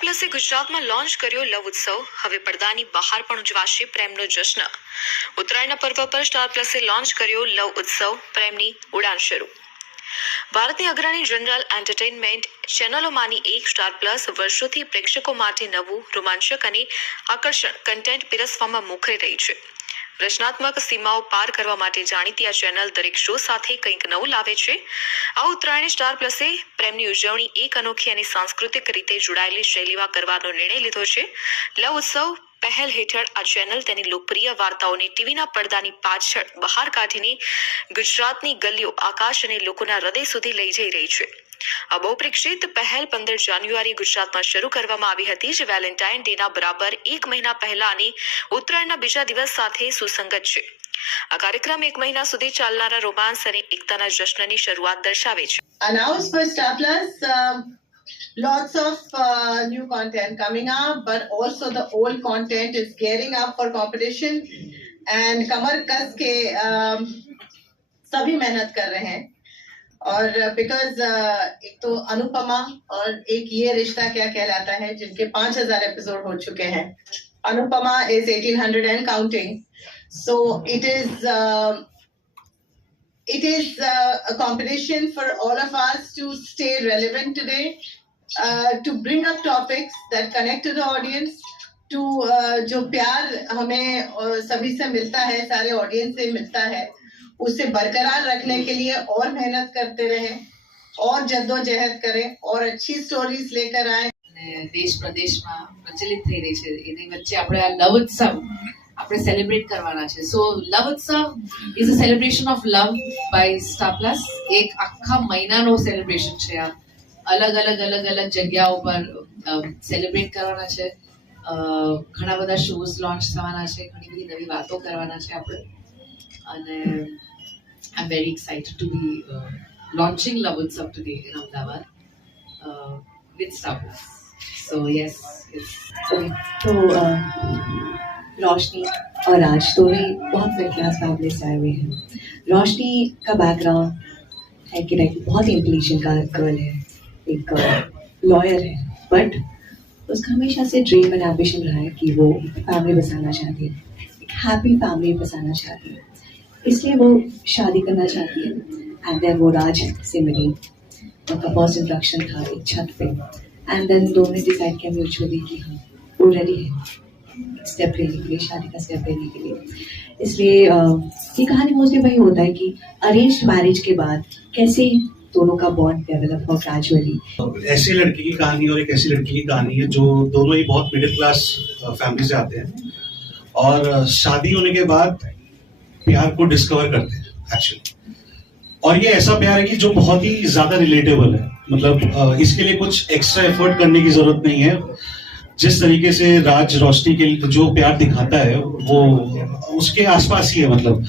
પ્લસે ગુજરાતમાં લોન્ચ કર્યો લવ ઉત્સવ. હવે પડદાની બહાર પણ ઉજવાશે પ્રેમનો જશ્ન. ઉત્તરાયણના પર્વ પર સ્ટાર પ્લસે લોન્ચ કર્યો લવ ઉત્સવ. પ્રેમની ઉડાન શરૂ. ભારતની અગ્રણી જનરલ એન્ટરટેનમેન્ટ ચેનલોમાંની એક સ્ટાર પ્લસ વર્ષોથી પ્રેક્ષકો માટે નવું રોમાંચક અને આકર્ષણ કન્ટેન્ટ પીરસવામાં મોખરે રહી છે. રચનાત્મક સીમાઓ પાર કરવા માટે જાણીતી આ ચેનલ દરેક શો સાથે કંઈક નવું લાવે છે. આ ઉત્તરાયણે સ્ટાર પ્લસે પ્રેમની ઉજવણી એક અનોખી અને સાંસ્કૃતિક રીતે જોડાયેલી શૈલીમાં કરવાનો નિર્ણય લીધો છે. લવ ઉત્સવ પહેલ હેઠળ આ ચેનલ તેની લોકપ્રિય વાર્તાઓને ટીવીના પડદાની પાછળ બહાર કાઢીને ગુજરાતની ગલીઓ, આકાશ અને લોકોના હૃદય સુધી લઈ જઈ રહી છે. આ બહુપ્રેક્ષિત પહેલ પંદર જાન્યુઆરી ગુજરાતમાં શરૂ કરવામાં આવી હતી, જે વેલેન્ટાઇન ડેના બરાબર એક મહિના પહેલા અને ઉત્તરાયણના બીજા દિવસ સાથે સુસંગત છે. આ કાર્યક્રમ એક મહિના સુધી ચાલનારા રોમાન્સ અને એકતાના જશ્નની શરૂઆત દર્શાવે છે. announced for Star Plus. Um, lots of uh, new content coming up, but also the old content is gearing up for competition. And कमर कस के um, सभी मेहनत कर रहे हैं और बिकॉज एक तो अनुपमा और एक ये रिश्ता क्या कहलाता है जिनके पांच हजार एपिसोड हो चुके हैं Anupama is eighteen hundred and counting so it is it is uh, a competition for all of us to stay relevant today, uh, to bring up topics that connect to the audience, to uh, जो प्यार हमें uh, सभी से मिलता है सारे audience से मिलता है उसे बरकरार रखने के लिए और मेहनत करते रहें और जद्दोजहद करें और अच्छी स्टोरीज लेकर आए અને દેશ પ્રદેશમાં પ્રચલિત થઈ રહી છે એની વચ્ચે આપણે આ લવ ઉત્સવ આપણે સેલિબ્રેટ કરવાના છે so love Utsav is a celebration of love by Star Plus એક આખા મહિનાનો સેલિબ્રેશન છે આ અલગ અલગ અલગ અલગ જગ્યાઓ પર સેલિબ્રેટ કરવાના છે અ, ઘણા બધા શોઝ લોન્ચ થવાના છે ઘણી બધી નવી વાતો કરવાના છે આપણે અને I am very excited to be launching love Utsav today in Ahmedabad with Star Plus so yes yes तो अ, रोशनी और राज दोनों ही बहुत मिडिल क्लास फैमिली से आए हुए हैं रोशनी का बैकग्राउंड है कि लाइक बहुत इंटेलिजेंट का गर्ल है एक लॉयर है। बट उसका हमेशा से ड्रीम एंड एम्बिशन रहा है कि वो फैमिली बसाना चाहती है। एक हैप्पी फैमिली बसाना चाहती है। इसलिए वो शादी करना चाहती है। एंड देन वो राज से मिली। उनका फ़र्स्ट इंट्रक्शन था एक छत पे। एंड देन दोनों ने डिसाइड किया म्यूचुअली कि हाँ वो रेडी है। स्टेप लेने के लिए, शादी का स्टेप लेने के लिए। इसलिए ये कहानी मोस्टली वही होता है कि अरेंज मैरिज के बाद कैसे दोनों का बॉन्ड डेवलप हो ग्रेजुअली ऐसी लड़की की कहानी और एक ऐसी लड़की की कहानी है जो दोनों ही बहुत मिडिल क्लास फैमिली से आते हैं और शादी होने के बाद प्यार को डिस्कवर करते हैं एक्चुअली और ये ऐसा प्यार है कि जो बहुत ही ज़्यादा रिलेटेबल है। मतलब इसके लिए कुछ एक्स्ट्रा एफर्ट करने की ज़रूरत नहीं है। जिस तरीके से राज रोशनी के जो प्यार दिखाता है, वो उसके आसपास ही है मतलब।